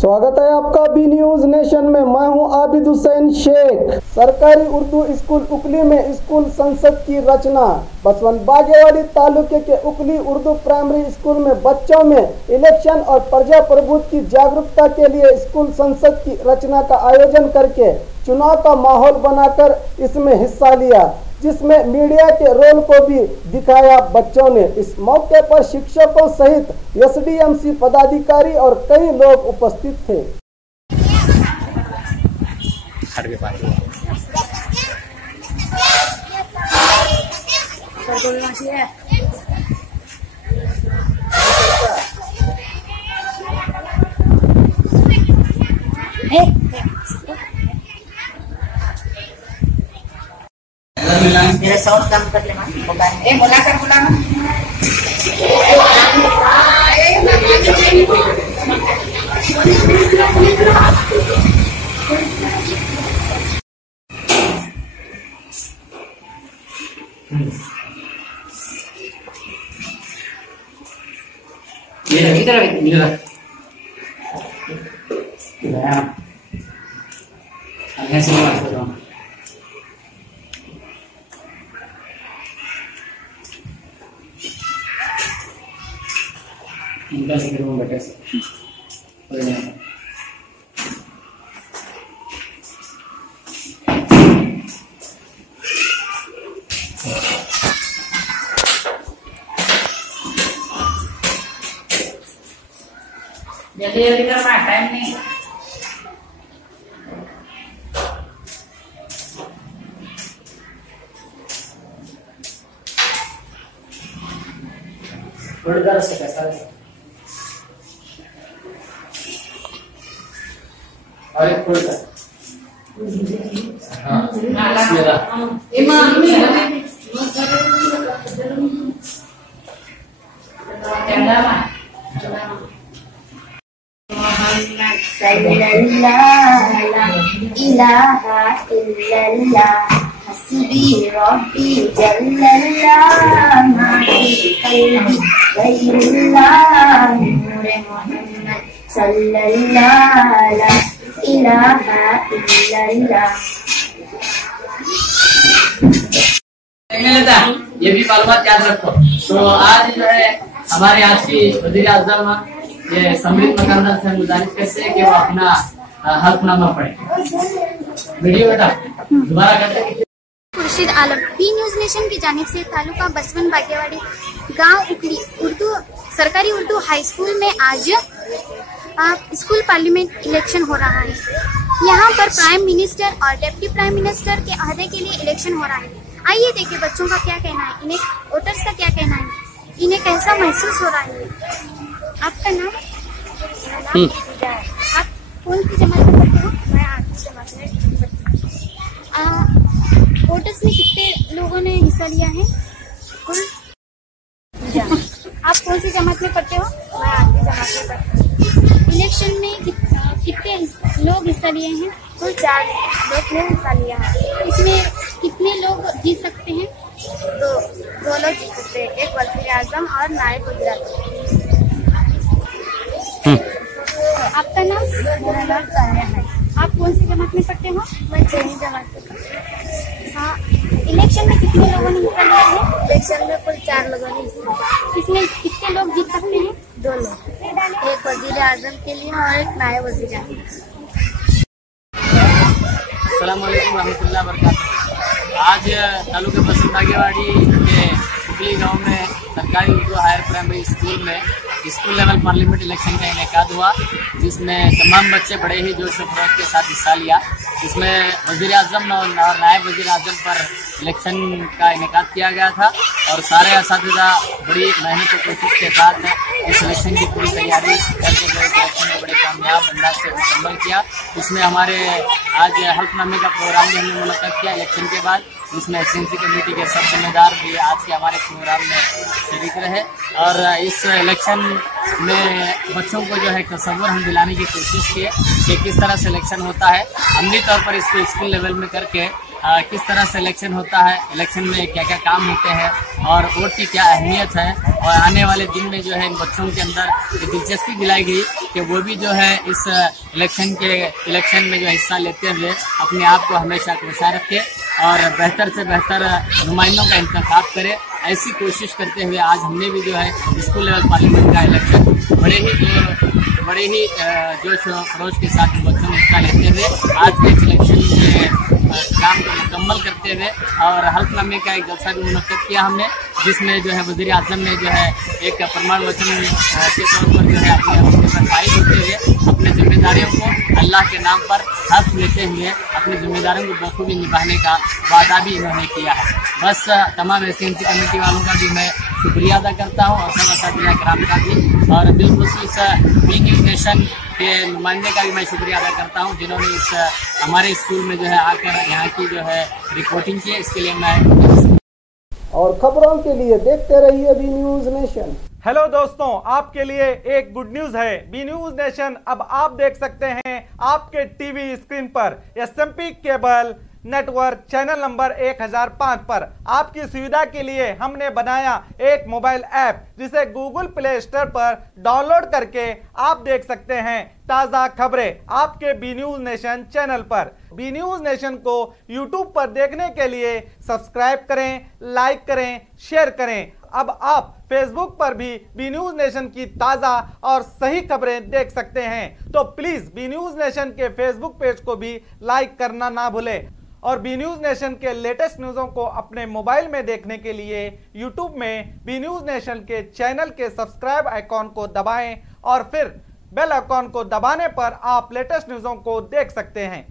स्वागत है आपका बी न्यूज नेशन में। मैं हूं आबिद हुसैन शेख। सरकारी उर्दू स्कूल उकली में स्कूल संसद की रचना। बसवन बागेवाड़ी तालुके के उकली उर्दू प्राइमरी स्कूल में बच्चों में इलेक्शन और प्रजा प्रभुत्व की जागरूकता के लिए स्कूल संसद की रचना का आयोजन करके चुनाव का माहौल बनाकर इसमें हिस्सा लिया, जिसमें मीडिया के रोल को भी दिखाया बच्चों ने। इस मौके पर शिक्षकों सहित एसडीएमसी पदाधिकारी और कई लोग उपस्थित थे। मेरा साउंड कम कर लेना। बोला कर बोला ना। इधर जल्दी जल्दी कर, टाइम नहीं। थोड़ी से कैसा है और एक फुल का हस्बी रब्बी जल्लल्लाह माफी कल्बी गैरुल्लाह नूरे मोहम्मद सल्लल्लाह ला इलाहा इल्लल्लाह। ये भी मालूमात याद रखो। तो आज जो है हमारे आज की वज़ीर आज़म ये समृद्ध मकानदार से गुजारिश करते हैं कि वो अपना हल्फनामा पढ़े। वीडियो बेटा दोबारा करते। Khurshid Alam, B news nation की जानिब से तालुका बसवन बागेवाड़ी गांव उकली सरकारी उर्दू हाई स्कूल में आज स्कूल पार्लियामेंट इलेक्शन हो रहा है। यहां पर प्राइम मिनिस्टर और डिप्टी प्राइम मिनिस्टर के अहदे के लिए इलेक्शन हो रहा है। आइए देखिए बच्चों का क्या कहना है, इन्हें वोटर्स का क्या कहना है, इन्हें कैसा महसूस हो रहा है। आपका नाम? आप कौन सी जमात में पढ़ते हो? मैं 8वीं जमात में पढ़ती हूँ। वोटर्स में कितने लोगों ने हिस्सा लिया है कुल? आप कौन सी जमात में पढ़ते हो? मैं 8वीं जमात में पढ़ती हूँ। इलेक्शन में कितने लोग हिस्सा लिए हैं? कुल 4 लोग ने हिस्सा लिया है। इसमें कितने लोग जीत सकते हैं? दो लोग जीत सकते हैं, एक वज़ीर आज़म और नायब वज़ीर आज़म। आपका नाम? मेरा नाम सानिया है। आप कौन सी जमात में पढ़ते हो? मैं 6वीं जमात में पढ़ती हूँ। हाँ, इलेक्शन में कितने लोगों ने हिस्सा लिया है? इलेक्शन में कुल 4 लोगों ने हिस्सा लिया। इसमें कितने लोग जीत सकते हैं? 2 लोग, एक वज़ीर आज़म के लिए और एक नायब वज़ीर आज़म। अस्सलाम वालेकुम रहमतुल्लाह बरकातहू। आज तालुका बसवन बागेवाड़ी के उकली गांव में सरकारी उर्दू हायर प्राइमरी स्कूल में स्कूल लेवल पार्लियामेंट इलेक्शन का इनेकाद हुआ, जिसमें तमाम बच्चे बड़े ही जोश व खरोश के साथ हिस्सा लिया। इसमें वज़ीर आज़म और नायब वज़ीर आज़म पर इलेक्शन का इनेकाद किया गया था और सारे असातिज़ा बड़ी मेहनत और कोशिश के साथ इस इलेक्शन की पूरी तैयारी करके जो इलेक्शन को बड़े कामयाब अंदाज से मुकम्मल किया। इसमें हमारे आज हल्फनामे का प्रोग्राम भी हमने मुलाकात किया इलेक्शन के बाद, जिसमें एसएमसी कमेटी के सब जिम्मेदार भी आज के हमारे प्रोग्राम में शरीक रहे और इस इलेक्शन में बच्चों को जो है तस्वुर हम दिलाने की कोशिश की कि किस तरह से इलेक्शन होता है, अमली तौर पर इसको स्कूल लेवल में करके किस तरह से इलेक्शन होता है, इलेक्शन में क्या क्या काम होते हैं और वोट की क्या अहमियत है और आने वाले दिन में जो है इन बच्चों के अंदर दिलचस्पी दिलाई गई कि वो भी जो है इस इलेक्शन में जो हिस्सा लेते हुए अपने आप को हमेशा खुशहाल रखे और बेहतर से बेहतर नुमाइंदों का इंतखाब करे। ऐसी कोशिश करते हुए आज हमने भी जो है स्कूल लेवल पार्लियामेंट का इलेक्शन बड़े ही जोश खरोश के साथ बच्चों ने हिस्सा लेते हुए आज के इलेक्शन के काम को मुकम्मल करते हुए और हल्फनामे का एक जलसा भी मुनक्कद किया हमने, जिसमें जो है वज़ीर आज़म ने जो है एक प्रमाण वचन के तौर पर जो है अपने फाइज होते हुए अपनी जिम्मेदारियों को अल्लाह के नाम पर हस्ब लेते हुए अपनी जिम्मेदारियों को बखूबी निभाने का वादा भी इन्होंने किया है। बस तमाम एसएमसी कमेटी वालों का भी मैं शुक्रिया अदा करता हूँ और सब असातिज़ा किराम का भी, और बिलखुसूस बी न्यूज़ नेशन के नुमाइंदे का भी मैं शुक्रिया अदा करता हूँ जिन्होंने इस हमारे स्कूल में जो है आकर यहाँ की जो है रिपोर्टिंग की। इसके लिए मैं और खबरों के लिए देखते रहिए बी न्यूज़ नेशन। हेलो दोस्तों, आपके लिए एक गुड न्यूज है। बी न्यूज नेशन अब आप देख सकते हैं आपके टीवी स्क्रीन पर SMP cable network channel number 1005 पर। आपकी सुविधा के लिए हमने बनाया एक मोबाइल ऐप जिसे गूगल प्ले स्टोर पर डाउनलोड करके आप देख सकते हैं ताज़ा खबरें आपके बी न्यूज नेशन चैनल पर। बी न्यूज नेशन को यूट्यूब पर देखने के लिए सब्सक्राइब करें, लाइक करें, शेयर करें। अब आप फेसबुक पर भी बी न्यूज नेशन की ताज़ा और सही खबरें देख सकते हैं। तो प्लीज़ बी न्यूज नेशन के फेसबुक पेज को भी लाइक करना ना भूलें। और बी न्यूज नेशन के लेटेस्ट न्यूज़ों को अपने मोबाइल में देखने के लिए यूट्यूब में बी न्यूज नेशन के चैनल के सब्सक्राइब आइकॉन को दबाएं और फिर बेल आइकॉन को दबाने पर आप लेटेस्ट न्यूज़ों को देख सकते हैं।